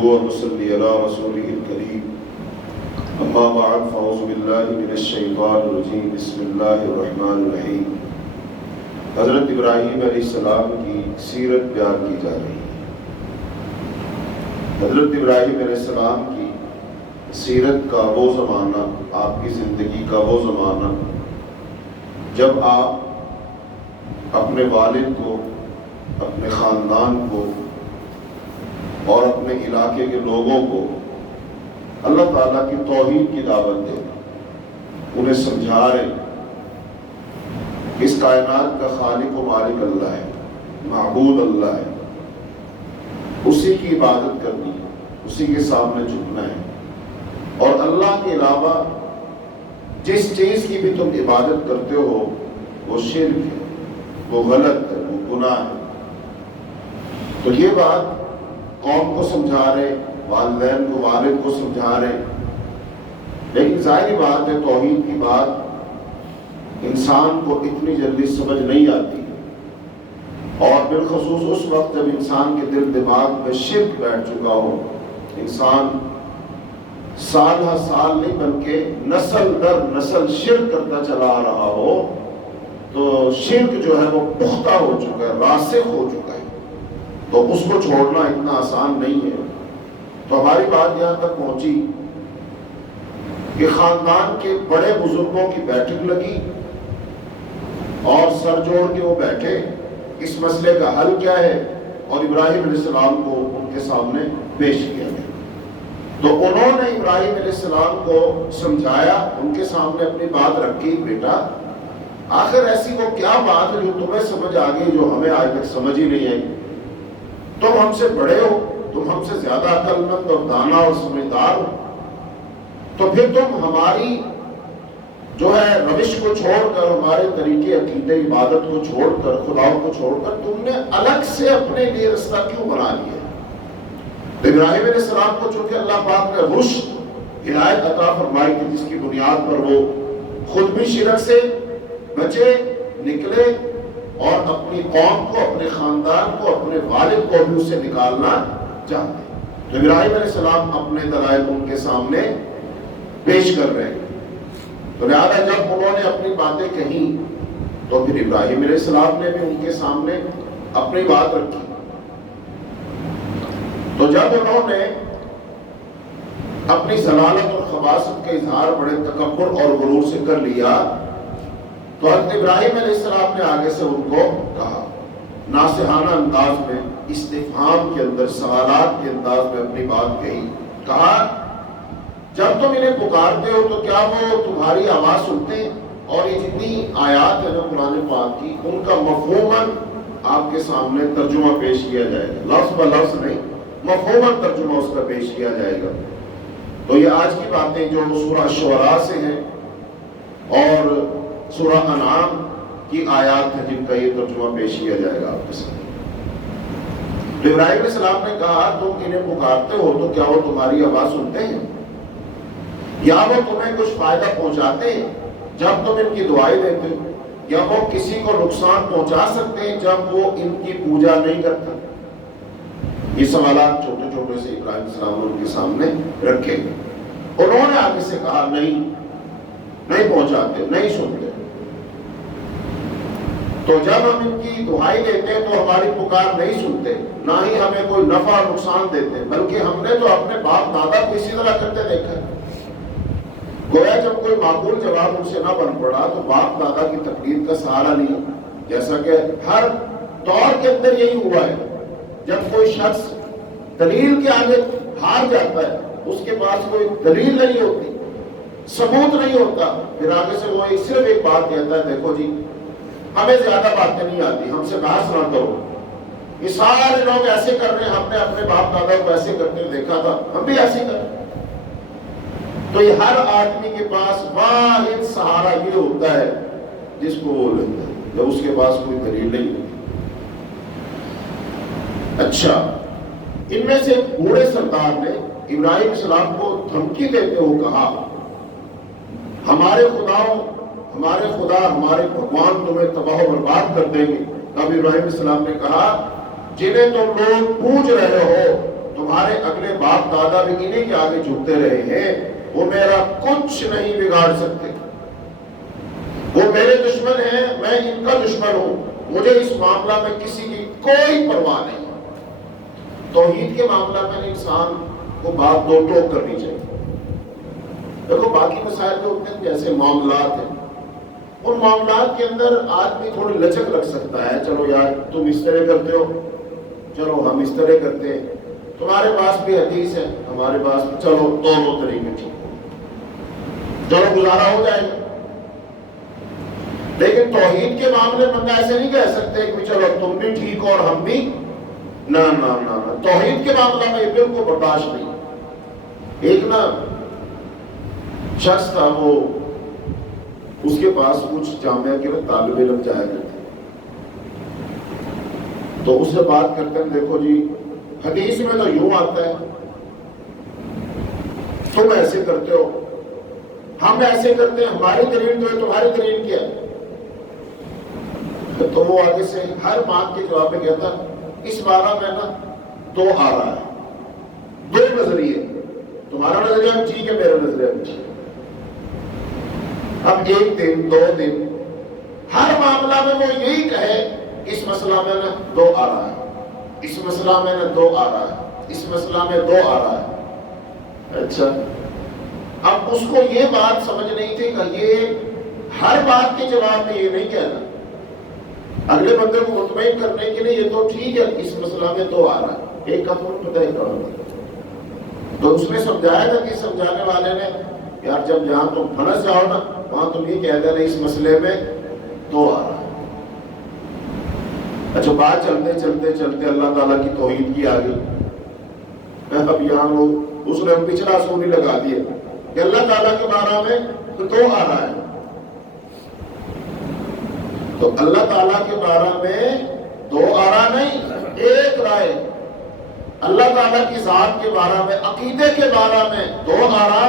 نحمده ونصلي على رسوله الكريم اما بعد فاعوذ بالله من الشیطان الرجیم بسم اللہ الرحمن الرحیم۔ حضرت ابراہیم علیہ السلام کی سیرت بیان کی جا رہی ہے۔ حضرت ابراہیم علیہ السلام کی سیرت کا وہ زمانہ، آپ کی زندگی کا وہ زمانہ جب آپ اپنے والد کو، اپنے خاندان کو اور اپنے علاقے کے لوگوں کو اللہ تعالیٰ کی توحید کی دعوت دے، انہیں سمجھا رہے اس کائنات کا خالق و مالک اللہ ہے، معبود اللہ ہے، اسی کی عبادت کرنی ہے، اسی کے سامنے جھکنا ہے، اور اللہ کے علاوہ جس چیز کی بھی تم عبادت کرتے ہو وہ شرک ہے، وہ غلط ہے، وہ گناہ ہے۔ تو یہ بات قوم کو سمجھا رہے، والدین کو، والد کو سمجھا رہے، لیکن ظاہری بات ہے توحید کی بات انسان کو اتنی جلدی سمجھ نہیں آتی، اور بالخصوص اس وقت جب انسان کے دل دماغ میں شرک بیٹھ چکا ہو، انسان سال ہر سال نہیں بلکہ نسل در نسل شرک کرتا چلا آ رہا ہو، تو شرک جو ہے وہ پختہ ہو چکا ہے، راسخ ہو چکا ہے، تو اس کو چھوڑنا اتنا آسان نہیں ہے۔ تو ہماری بات یہاں تک پہنچی کہ خاندان کے بڑے بزرگوں کی بیٹھک لگی اور سر جوڑ کے وہ بیٹھے، اس مسئلے کا حل کیا ہے، اور ابراہیم علیہ السلام کو ان کے سامنے پیش کیا گیا۔ تو انہوں نے ابراہیم علیہ السلام کو سمجھایا، ان کے سامنے اپنی بات رکھی، بیٹا آخر ایسی وہ کیا بات ہے جو تمہیں سمجھ آ گئی جو ہمیں آج تک سمجھ ہی نہیں آئی؟ تم ہم سے بڑے ہو، تم ہم سے زیادہ عقل مند اور دانا اور سمجھدار ہو، تو پھر تم ہماری جو ہے روش کو چھوڑ کر، ہمارے طریقے عقیدے عبادت کو چھوڑ کر، خداؤں کو چھوڑ کر تم نے الگ سے اپنے لیے رستہ کیوں بنا لیا؟ تو ابراہیم علیہ السلام کو چونکہ اللہ پاک نے رشد، ہدایت عطا فرمائی تھی، جس کی بنیاد پر وہ خود بھی شرک سے بچے نکلے اور اپنی قوم کو، اپنے خاندان کو، اپنے والد کو بھی اسے نکالنا چاہتے۔ تو ابراہیم علیہ السلام اپنے دلائل ان کے سامنے پیش کر رہے ہیں۔ تو لہٰذا جب انہوں نے اپنی باتیں کہیں تو پھر ابراہیم علیہ السلام نے بھی ان کے سامنے اپنی بات رکھی۔ تو جب انہوں نے اپنی ضلالت اور خباثت کا اظہار بڑے تکبر اور غرور سے کر لیا، تو حضرت ابراہیم علیہ السلام نے آگے سے ان کو کہا، ناصحانہ انداز میں، استفہام کے اندر، سوالات کے انداز میں اپنی بات کہی۔ کہا جب تم انہیں پکارتے ہو تو کیا وہ تمہاری آواز سنتے ہیں؟ اور یہ جتنی آیات ہے نا قرآن پاک کی، ان کا مفہوماً آپ کے سامنے ترجمہ پیش کیا جائے گا، لفظ بہ لفظ نہیں، مفہوماً ترجمہ اس کا پیش کیا جائے گا۔ تو یہ آج کی باتیں جو سورہ شعراء سے ہیں اور سورہ انعام کی آیات ہیں جن کا یہ ترجمہ پیش کیا جائے گا آپ کے سامنے۔ تو ابراہیم علیہ السلام نے کہا تم انہیں پکارتے ہو تو کیا وہ تمہاری آواز سنتے ہیں؟ یا وہ تمہیں کچھ فائدہ پہنچاتے ہیں جب تم ان کی دعائیں دیتے ہو؟ یا وہ کسی کو نقصان پہنچا سکتے ہیں جب وہ ان کی پوجا نہیں کرتے؟ یہ سوالات چھوٹے چھوٹے سے ابراہیم علیہ السلام ان کے سامنے رکھے۔ انہوں نے آگے سے کہا نہیں پہنچاتے، نہیں سنتے۔ تو جب ہم ان کی دعائیں دیتے ہیں تو ہماری پکار نہیں سنتے، نہ ہی ہمیں کوئی نفع اور نقصان دیتے، بلکہ ہم نے تو اپنے باپ دادا کو اسی طرح کرتے دیکھا ہے۔ گویا جب کوئی معقول جواب ان سے نہ بن پڑا تو باپ دادا کی تقلید کا سہارا لیا، جیسا کہ ہر دور کے اندر یہی ہوا ہے۔ جب کوئی شخص دلیل کے آگے ہار جاتا ہے، اس کے پاس کوئی دلیل نہیں ہوتی، ثبوت نہیں ہوتا، پھر آگے سے وہ صرف ایک بات کہتا ہے، دیکھو جی ہمیں زیادہ باتیں نہیں آتی، ہم سے بحث نہ کرو، یہ سارے لوگ ایسے کر رہے ہیں، ہم نے اپنے باپ دادا کو ایسے کرتے دیکھا تھا، ہم بھی ایسے کریں۔ تو یہ ہر آدمی کے پاس واحد سہارا یہ ہوتا ہے جس کو وہ لیتا ہے جب اس کے پاس کوئی دلیل نہیں ہوتی۔ اچھا، ان میں سے ایک بوڑھے سردار نے ابراہیم علیہ السلام کو دھمکی دیتے ہوئے کہا، ہمارے خدا ہمارے بھگوان تمہیں تباہ و برباد کر دیں گے۔ تب ابراہیم علیہ السلام نے کہا، جنہیں تم لوگ پوج رہے ہو تمہارے اگلے باپ دادا بھی انہیں کے آگے جھکتے رہے ہیں، وہ میرا کچھ نہیں بگاڑ سکتے، وہ میرے دشمن ہیں، میں ان کا دشمن ہوں، مجھے اس معاملہ میں کسی کی کوئی پرواہ نہیں۔ توحید کے معاملہ میں انسان کو بات دو ٹوک کرنی چاہیے۔ دیکھو باقی مسائل جو ہوتے ہیں جیسے معاملات ہیں، ان معاملات کے اندر آدمی تھوڑی لچک رکھ سکتا ہے، چلو یار تم اس طرح کرتے ہو، چلو ہم اس طرح کرتے ہیں، تمہارے پاس بھی حدیث ہے ہمارے پاس، چلو دونوں طریقے ٹھیک، چلو گزارا ہو جائے گا۔ لیکن توحید کے معاملے میں بندہ ایسے نہیں کہہ سکتے کہ چلو تم بھی ٹھیک اور ہم بھی، نہ نہ نہ، توحید کے معاملہ میں یہ بالکل برداشت نہیں۔ ایک نا شخص تھا، وہ اس کے پاس کچھ جامعہ کے طالب علم جایا کرتے، تو اس سے بات کرتے ہیں، دیکھو جی حدیث میں تو یوں آتا ہے، تم ایسے کرتے ہو، ہم ایسے کرتے ہیں، ہماری دلیل جو ہے تمہاری دلیل کیا ہے؟ تو وہ آگے سے ہر بات کے جواب میں کہتا اس بارہ میں نا دو آ رہا ہے، دو نظریے، تمہارا نظریہ ٹھیک ہے، میرا نظریہ بھی ٹھیک ہے۔ اب ایک دن دو دن ہر معاملہ میں وہ یہی کہے اس مسئلہ میں نا دو آ رہا ہے، اس مسئلہ میں نا دو آ رہا ہے، اس مسئلہ میں دو آ رہا ہے۔ اچھا، اب اس کو یہ بات سمجھ نہیں تھی کہ یہ ہر بات کے جواب میں یہ نہیں کہنا، اگلے بندے کو مطمئن کرنے کے لیے یہ تو ٹھیک ہے اس مسئلہ میں دو آ رہا ہے، ایک کا تمہیں پتہ ہی پڑا۔ تو اس نے سمجھایا تھا کہ سمجھانے والے نے، یار جب جہاں تم پھنس جاؤ نا وہاں تم یہ کہہ دینا اس مسئلے میں دو آ رہا ہے۔ اچھا، بات چلتے چلتے چلتے اللہ تعالیٰ کی توحید کی آ گئی، اب یہاں وہ اس نے پچھلا سونی لگا دیا کہ اللہ تعالیٰ کے بارے میں تو دو آ رہا ہے، تو اللہ تعالیٰ کے بارے میں دو آرا نہیں، ایک رائے۔ اللہ تعالیٰ کی ذات کے بارے میں، عقیدے کے بارے میں دو آرا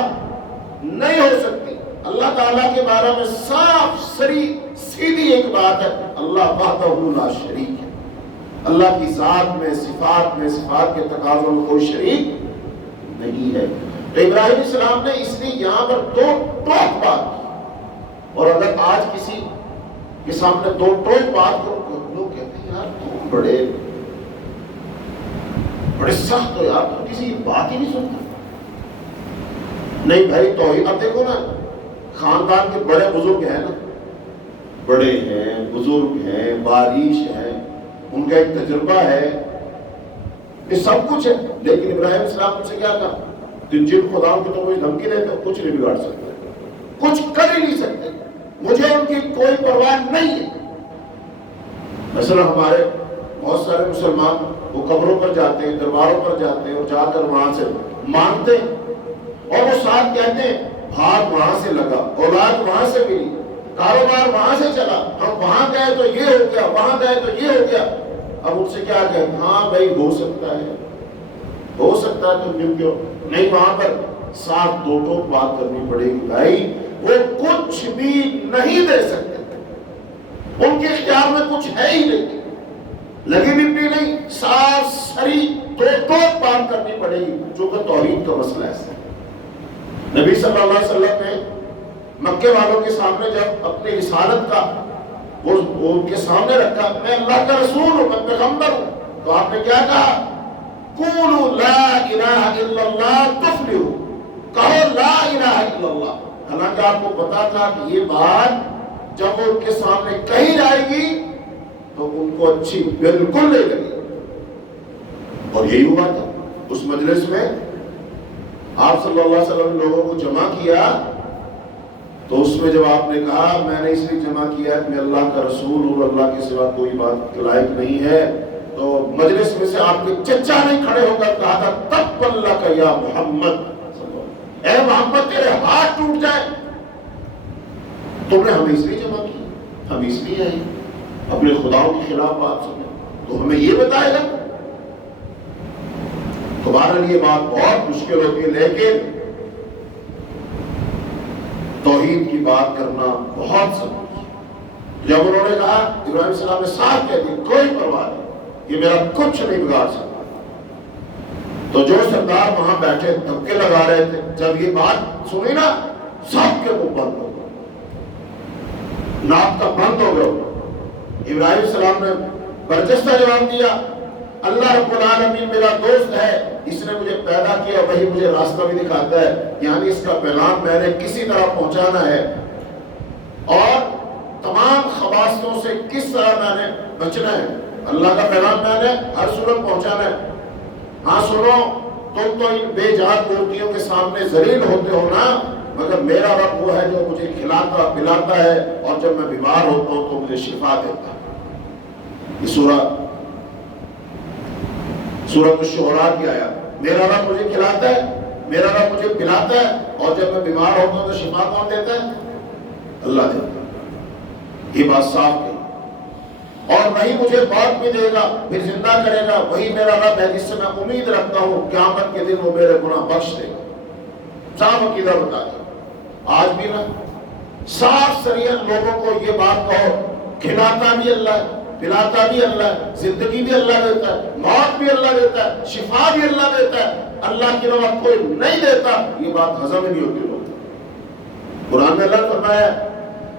نہیں ہو سکتی۔ اللہ تعالیٰ کے بارے میں صاف سیدھی ایک بات ہے، اللہ وحدہ لا شریک ہے، اللہ کی ذات میں، صفات کے تقاضوں میں کوئی شریک نہیں ہے۔ تو ابراہیم علیہ السلام نے اس لیے یہاں پر دو ٹوک بات کی، اور اگر آج کسی کے سامنے دو ٹوک بات کرو، لوگ کہتے ہیں یار تم بڑے سخت ہو یار، تم کسی کی بات ہی نہیں سنتا۔ نہیں بھائی، توحید، اب دیکھو نا خاندان کے بڑے بزرگ ہیں نا، بڑے ہیں، بزرگ ہیں، بارش ہیں، ان کا ایک تجربہ ہے، یہ سب کچھ ہے، لیکن ابراہیم علیہ السلام ان سے کیا کہا؟ جن خداؤں کی تو کوئی دھمکی دیتے کچھ نہیں بگاڑ سکتے، کچھ کر ہی نہیں سکتے، مجھے ان کی کوئی پرواہ نہیں ہے۔ مثلا ہمارے بہت سارے مسلمان وہ قبروں پر جاتے ہیں، درباروں پر جاتے ہیں، اور جا کر وہاں سے مانگتے ہیں، اور وہ ساتھ کہتے ہیں بھاگ وہاں سے لگا، اولاد وہاں سے ملی، کاروبار وہاں سے چلا، ہم وہاں گئے تو یہ ہو گیا، وہاں گئے تو یہ ہو گیا۔ اب ان سے کیا کہیں؟ ہاں بھائی ہو سکتا ہے تو کیوں نہیں؟ وہاں پر صاف دو ٹوک بات کرنی پڑے گی، بھائی وہ کچھ بھی نہیں دے سکتے، ان کے اختیار میں کچھ ہے ہی نہیں، لگی بھی نہیں، صاف سری دو ٹوک بات کرنی پڑے گی، جو کہ توحید کا مسئلہ ہے۔ نبی صلی اللہ علیہ وسلم نے مکے والوں کے سامنے جب اپنی رسالت کا وہ ان کے سامنے رکھا، میں اللہ کا رسول ہوں، میں پیغمبر ہوں، تو آپ نے کیا کہا؟ قولوا لا الہ الا اللہ تفلحوا، کہو لا الہ الا اللہ۔ حالانکہ آپ کو پتا تھا کہ یہ بات جب وہ ان کے سامنے کہی جائے گی تو ان کو اچھی بالکل نہیں لگی، اور یہی ہوا تھا۔ اس مجلس میں آپ صلی اللہ علیہ وسلم نے لوگوں کو جمع کیا، تو اس میں جب آپ نے کہا میں نے اس لیے جمع کیا کہ میں اللہ کا رسول ہوں، اللہ کے سوا کوئی بات کے لائق نہیں ہے، تو مجلس میں سے آپ کے چچا نہیں کھڑے ہو کر کہا تھا تب اللہ کا یا محمد، اے محمد تیرے ہاتھ ٹوٹ جائے، تم نے ہمیں اس لیے جمع کیا، ہم اس لیے آئے اپنے خداؤں کے خلاف بات سنیں، تو ہمیں یہ بتائے گا؟ تمہارے لیے بات بہت مشکل ہوتی ہے، لیکن توحید کی بات کرنا بہت ضروری ہے۔ جب انہوں نے کہا، ابراہیم علیہ السلام نے صاف کہہ دیا کوئی پرواہ نہیں، یہ میرا کچھ نہیں بگاڑ سکتا۔ تو جو سردار وہاں بیٹھے دھکے لگا رہے تھے، جب یہ بات سنی نا سب کے منہ بند ہو گئے، ناک کا بند ہو گیا۔ ابراہیم السلام نے برجستہ جواب دیا، اللہ رب العالمین میرا دوست ہے، اس نے مجھے پیدا کیا، وہی مجھے راستہ بھی دکھاتا ہے، یعنی اس کا پیغام میں نے کسی طرح پہنچانا ہے، اور تمام خباثتوں سے کس طرح میں نے بچنا ہے۔ اللہ کا پیغام میں نے ہر صورت پہنچانا ہے۔ ہاں سنو، تم تو ان بے جان مورتیوں کے سامنے ذلیل ہوتے ہو نا، مگر میرا رب وہ ہے جو مجھے کھلاتا پلاتا ہے، اور جب میں بیمار ہوتا ہوں تو مجھے شفا دیتا ہے۔ یہ سورۃ الشعراء کی آیات، میرا رب مجھے کھلاتا ہے، میرا رب مجھے پلاتا ہے، اور جب میں بیمار ہوتا ہوں تو شفا کون دیتا ہے؟ اللہ دیتا ہے۔ یہ بات صاف ہے، اور وہی مجھے موت بھی دے گا، پھر زندہ کرے گا، وہی میرا رب ہے جس سے میں امید رکھتا ہوں قیامت کے دن وہ میرے گناہ بخش دے گا۔ صاف عقیدہ بتا دیا۔ آج بھی نا صاف صریحاً لوگوں کو یہ بات کہو، کھلاتا بھی اللہ ہے، پلاتا بھی اللہ ہے، زندگی بھی اللہ دیتا ہے، موت بھی اللہ دیتا ہے، شفا بھی اللہ دیتا ہے، اللہ کے علاوہ کوئی نہیں دیتا، یہ بات ہضم نہیں ہوتی لوگ۔ قرآن میں اللہ فرمایا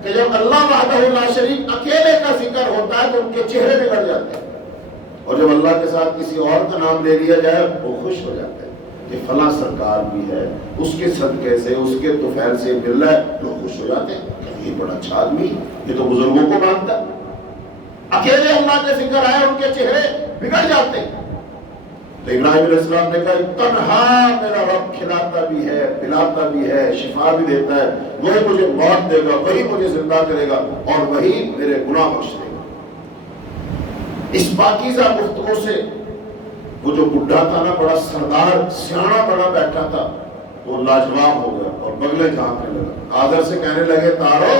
کہ جب اللہ وحدہ لا شریک اکیلے کا ذکر ہوتا ہے تو ان کے چہرے بگڑ جاتے ہیں، اور جب اللہ کے ساتھ کسی اور کا نام لے لیا جائے وہ خوش ہو جاتے ہیں کہ فلاں سرکار بھی ہے، اس کے صدقے سے، اس کے طفیل سے مل رہا ہے، لوگ خوش ہو جاتے ہیں کہ یہ بڑا اچھا آدمی، یہ تو بزرگوں کو مانتا ہے۔ اکیلے اللہ کے ذکر آئے ان کے چہرے بگڑ جاتے ہیں۔ تو ابراہیم علیہ السلام نے کہا تنہا میرا رب کھلاتا بھی ہے، پلاتا بھی ہے، شفا بھی دیتا ہے، وہی مجھے موت دے گا، وہی مجھے زندہ کرے گا، اور وہی میرے گناہ بخش دے گا۔ اس پاکیزہ گفتگو سے وہ جو بڈھا تھا نا، بڑا سردار سیاںا بنا بیٹھا تھا، وہ لاجواب ہو گیا اور بغلیں جھانکنے لگا، آدر سے کہنے لگے تارو،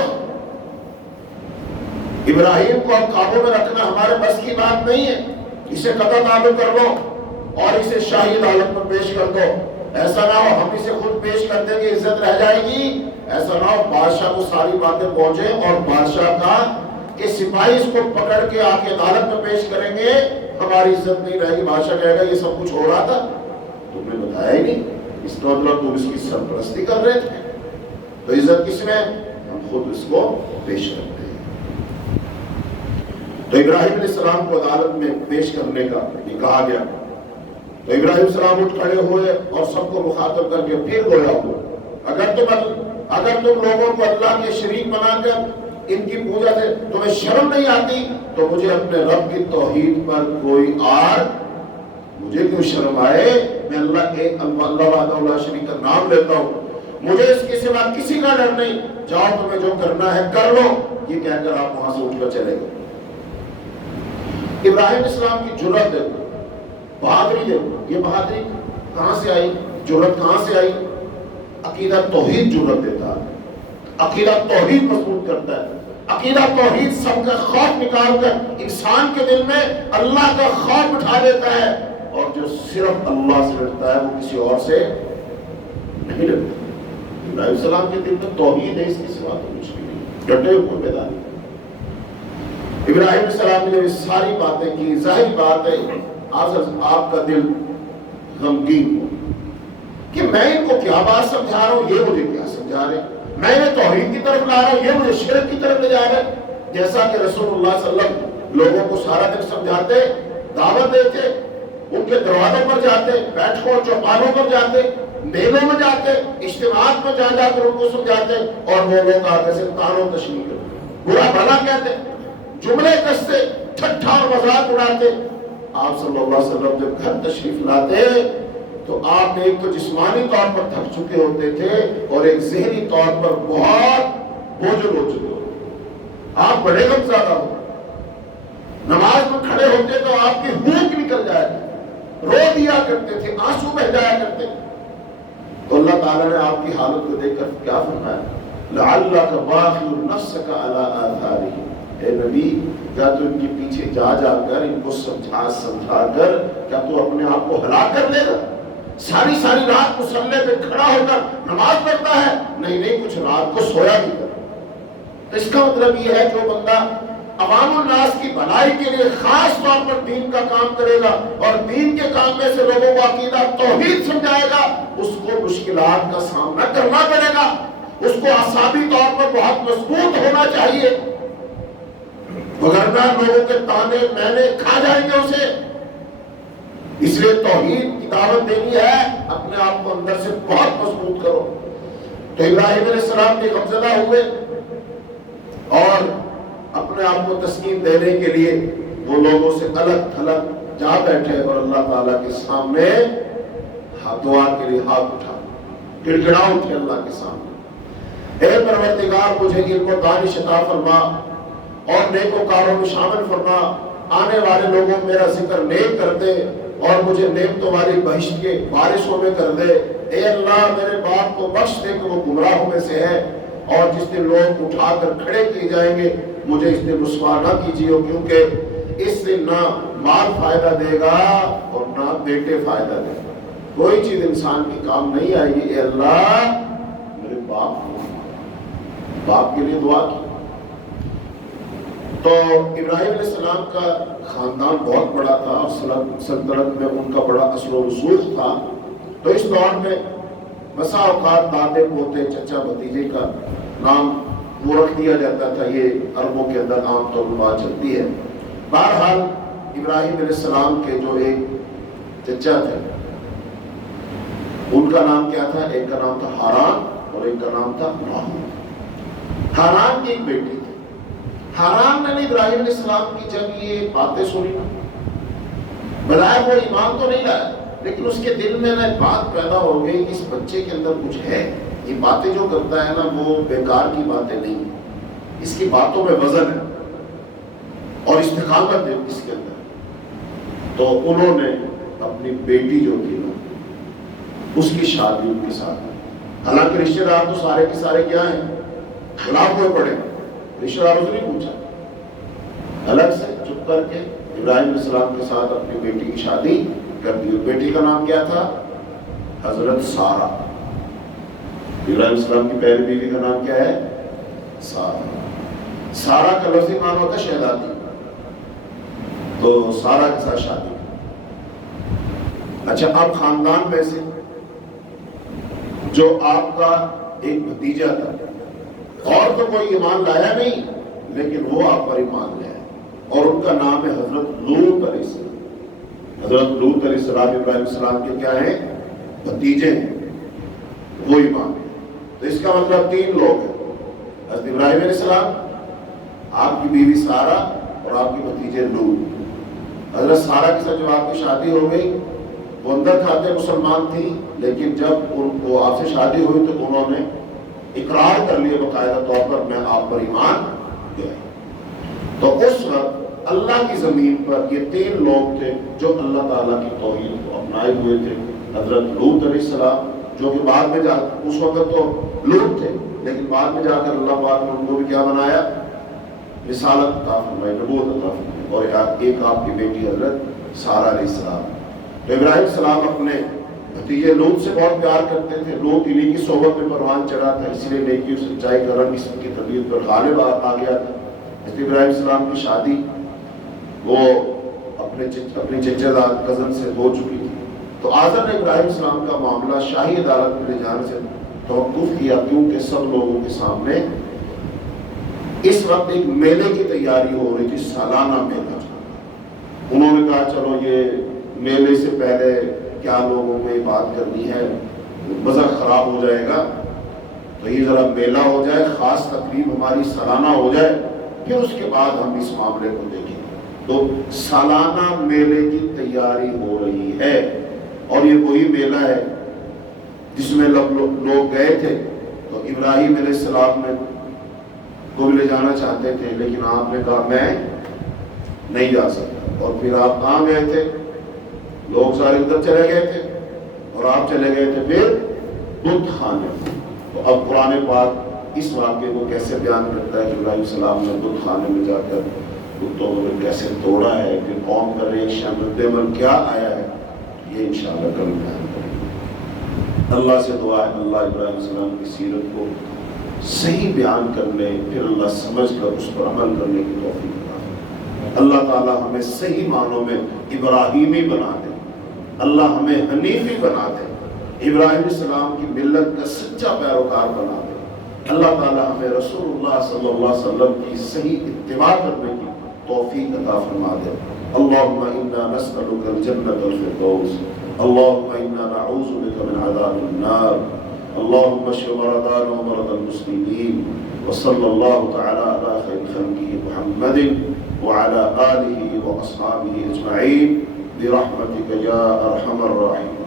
ابراہیم کو اب قابو میں رکھنا ہمارے بس کی بات نہیں ہے، اسے قتل تعلق کر لو اور اسے شاہی عدالت میں پیش کر دو، ایسا نہ ہو ہم اسے خود پیش کر دیں گے عزت رہ جائے گی، ایسا نہ ہو بادشاہ کو ساری باتیں پہنچے اور بادشاہ کا کہ سپاہی اس کو پکڑ کے آ کے عدالت میں پیش کریں گے، ہماری عزت نہیں رہے گی، بادشاہ کہے گا یہ سب کچھ ہو رہا تھا تم نے بتایا ہی نہیں، اس کا مطلب تم اس کی سرپرستی کر رہے تھے، تو عزت کس میں؟ ہم خود اس کو پیش کرتے ہیں۔ تو ابراہیم علیہ السلام کو عدالت میں پیش کرنے کا یہ کہا گیا، تو ابراہیم السلام اٹھ کھڑے ہوئے اور سب کو مخاطب کر کے پھر گویا ہوا، اگر تم لوگوں کو اللہ کے شریک بنا کر ان کی پوجا سے تمہیں شرم نہیں آتی تو مجھے اپنے رب کی توحید پر کوئی آر، مجھے کیوں شرم آئے، میں اللہ وحدہ لا شریک کا نام لیتا ہوں، مجھے اس کے سوا کسی کا ڈر نہیں، جاؤ تمہیں جو کرنا ہے کر لو، یہ کہہ کر آپ وہاں سے اٹھ کر چلے گئے۔ ابراہیم اسلام کی جرأت دیکھو، بہادری دیکھو، یہ بہادری کہاں سے آئی، جرأت کہاں سے آئی؟ عقیدہ توحید جرأت دیتا ہے، عقیدہ توحید مضبوط کرتا ہے، عقیدہ توحید سب کا خوف نکال کر انسان کے دل میں اللہ کا خوف بٹھا دیتا ہے، اور جو صرف اللہ سے ڈرتا ہے وہ کسی اور سے نہیں ڈرتا۔ ابراہیم السلام کے دل میں توحید ہے، اس کے سوا تو کچھ بھی نہیں، ڈٹے ہوئے بیداری۔ ابراہیم السلام نے جب اس ساری باتیں کی، ظاہر بات ہے آپ کا دل غمگین ہو کہ میں ان کو کیا بات سمجھا رہا ہوں، یہ مجھے کیا سمجھا رہے، میں انہیں توحید کی طرف لا رہا ہوں، یہ مجھے شرک کی طرف لے جا رہے۔ جیسا کہ رسول اللہ صلی اللہ علیہ وسلم لوگوں کو سارا دن سمجھاتے، دعوت دیتے، ان کے دروازوں پر جاتے، بیٹھکوں چوپالوں پر جاتے، میلوں میں جاتے، اجتماعات میں جا جا کر ان کو سمجھاتے، اور وہ لوگ آگے سے تانو تشنیع کرتے، برا بھلا کہتے، جملے کستے، ٹھٹھا اور مذاق اڑاتے۔ آپ صلی اللہ علیہ وسلم جب گھر تشریف لاتے تو آپ ایک تو جسمانی طور پر تھک چکے ہوتے تھے اور ایک ذہنی طور پر بہت بوجھل ہو چکے ہوتے، آپ بڑے غم زیادہ ہو، نماز میں کھڑے ہوتے تو آپ کی ہونک نکل جائے، رو دیا کرتے تھے، آنسو بہ جایا کرتے۔ تو اللہ تعالیٰ نے آپ کی حالت کو دیکھ کر کیا فرمایا؟ لعلک باخع نفسک علی آثارہم، اے نبی کیا تو ان کے پیچھے جا جا کر ان کو سمجھا کر کیا تو اپنے آپ کو ہلاک کر دے گا؟ ساری رات مصلی پہ کھڑا ہو کر نماز پڑھتا ہے، نہیں کچھ رات کو سویا بھی کر۔ تو اس کا مطلب یہ ہے جو بندہ عوام الناس کی بھلائی کے لیے خاص طور پر دین کا کام کرے گا اور دین کے کام میں سے لوگوں کو عقیدہ توحید سمجھائے گا، اس کو مشکلات کا سامنا کرنا پڑے گا، اس کو اعصابی طور پر بہت مضبوط ہونا چاہیے، وگرنہ لوگوں کے تانے مینے کھا جائیں گے اسے۔ اس لیے توحید کی دعوت دینی ہے، اپنے آپ کو اندر سے بہت مضبوط کرو۔ تو ابراہیم علیہ السلام کے غمزدہ ہوئے اور اپنے آپ کو تسکین دینے کے لیے وہ لوگوں سے الگ تھلگ جا بیٹھے اور اللہ تعالیٰ کے سامنے دعا کے لیے ہاتھ اٹھا، گڑ گڑا اٹھے اللہ کے سامنے، اے پروردگار مجھے علم و دانش عطا فرما اور نیکوکاروں میں شامل فرما، آنے والے لوگوں میرا ذکر نیک کر دے اور مجھے نعمتوں والی بہشت کے وارثوں میں کر دے۔ اے اللہ میرے باپ کو بخش دے کہ وہ گمراہوں میں سے ہے، اور جس دن لوگ اٹھا کر کھڑے کیے جائیں گے مجھے اس دن رسوا نہ کیجیے، کیونکہ اس دن نہ مال فائدہ دے گا اور نہ بیٹے فائدہ دے گا، کوئی چیز انسان کی کام نہیں آئے گی۔ اے اللہ میرے باپ کے لیے دعا کی۔ تو ابراہیم علیہ السلام کا خاندان بہت بڑا تھا اور سلطنت میں ان کا بڑا اثر و رسوخ تھا، تو اس دور میں بسا اوقات دادے پوتے چچا بھتیجے کا نام وہ رکھ دیا جاتا تھا، یہ عربوں کے اندر عام طور پر بات چلتی ہے۔ بہرحال ابراہیم علیہ السلام کے جو ایک چچا تھے ان کا نام کیا تھا؟ ایک کا نام تھا ہاران اور ایک کا نام تھا نوح۔ ہاران کی ایک بیٹی تھی۔ ہاران نے ابراہیم علیہ السلام کی جب یہ باتیں سنی، بظاہر وہ ایمان تو نہیں لایا، لیکن اس کے دل میں ایک بات پیدا ہو گئی کہ اس بچے کے اندر کچھ ہے، یہ باتیں جو کرتا ہے نا وہ بیکار کی باتیں نہیں ہیں، اس کی باتوں میں وزن ہے اور استقامت ہے اس کے اندر۔ تو انہوں نے اپنی بیٹی جو تھی نا اس کی شادی ان کے ساتھ، حالانکہ رشتہ دار تو سارے کے سارے کیا ہیں؟ خلاف ہوئے پڑے، رشتہ داروں سے نہیں پوچھا، الگ سے چپ کر کے ابراہیم علیہ السلام کے ساتھ اپنی بیٹی کی شادی کر دی۔ بیٹی کا نام کیا تھا؟ حضرت سارہ۔ ابراہیم علیہ السلام کی پہلی بیوی کا نام کیا ہے؟ سارہ۔ سارہ کا لفظی معنی ہوتا ہے شہزادی، تو سارہ کے ساتھ شادی۔ اچھا، اب خاندان میں سے جو آپ کا ایک بھتیجا تھا اور تو کوئی ایمان لایا نہیں، لیکن وہ آپ پر ایمان لائے اور ان کا نام ہے حضرت لوط علیہ السلام۔ حضرت لوط علیہ السلام ابراہیم علیہ السلام کے کیا ہیں؟ بھتیجے ہیں، وہ ایمان ہے۔ تو اس کا مطلب تین لوگ ہیں، حضرت ابراہیم علیہ السلام، آپ کی بیوی سارہ اور آپ کے بھتیجے لوط۔ حضرت سارہ کے ساتھ جب آپ کی شادی ہو گئی وہ اندر کھاتے مسلمان تھی، لیکن جب ان کو آپ سے شادی ہوئی تو انہوں نے اقرار کر لیا باقاعدہ طور پر میں آپ پر ایمان گیا۔ تو اس وقت اللہ کی زمین پر یہ تین لوگ تھے جو اللہ تعالیٰ کی توحید کو اپنائے ہوئے تھے۔ حضرت لوط علیہ السلام جو کہ بعد میں جا اس وقت تو لوط تھے، لیکن بعد میں جا کر اللہ پاک نے ان کو بھی کیا بنایا؟ رسالت عطا فرمائی، نبوت عطا فرمائی، اور ایک آپ کی بیٹی حضرت سارہ علیہ السلام۔ تو ابراہیم السلام اپنے بھتیجے لوط سے بہت پیار کرتے تھے، لوط انہی کی صحبت میں پروان چڑھا تھا، اس لیے نیکی اور سچائی کا رنگ اس کی طبیعت پر غالب آ گیا تھا۔ ابراہیم السلام کی شادی وہ اپنی چچا کزن سے ہو چکی تھی، تو آزر نے ابراہیم السلام کا معاملہ شاہی عدالت میں لے جانے سے توقف کیا، کیونکہ سب لوگوں کے سامنے اس وقت ایک میلے کی تیاری ہو رہی تھی، سالانہ میلہ۔ انہوں نے کہا چلو یہ میلے سے پہلے کیا لوگوں میں بات کرنی ہے، مزہ خراب ہو جائے گا، تو یہ ذرا میلہ ہو جائے، خاص تقریب ہماری سالانہ ہو جائے، پھر اس کے بعد ہم اس معاملے کو دیکھیں۔ تو سالانہ میلے کی تیاری ہو رہی ہے، اور یہ وہی میلہ ہے جس میں لوگ گئے تھے۔ تو ابراہیم علیہ السلام نے کو بھی لے جانا چاہتے تھے، لیکن آپ نے کہا میں نہیں جا سکتا، اور پھر آپ کہاں گئے تھے؟ لوگ سارے ادھر چلے گئے تھے اور آپ چلے گئے تھے پھر بت خانے۔ تو اب قرآن پاک اس واقعے کو کیسے بیان کرتا ہے کہ ابراہیم السلام نے بت خانے میں جا کر بتوں کو کیسے توڑا ہے، پھر قوم کا ریئیکشن رد عمل کیا آیا ہے، یہ انشاءاللہ کل بیان کریں گے۔ اللہ سے دعا ہے اللہ ابراہیم السلام کی سیرت کو صحیح بیان کرنے، پھر اللہ سمجھ کر اس پر عمل کرنے کی توفیق اللہ تعالیٰ ہمیں صحیح معنوں میں ابراہیمی بنا دے، اللہ ہمیں حنیفی بنا دے، ابراہیم علیہ السلام کی ملت کا سچا پیروکار بنا دے۔ اللہ تعالیٰ ہمیں رسول اللہ صلی اللہ علیہ وسلم کی صحیح اتباع کرنے کی توفیق عطا فرما دے۔ اللہم انا نسألک الجنة الفردوس، اللہم انا نعوذ بک من عذاب النار، اللہم اشف مرضانا ومرضى المسلمین، وصلی اللہ تعالی علی خیر خلقہ محمد وعلى آلہ واصحابہ اجمعین برحمتک یا ارحم الراحمین۔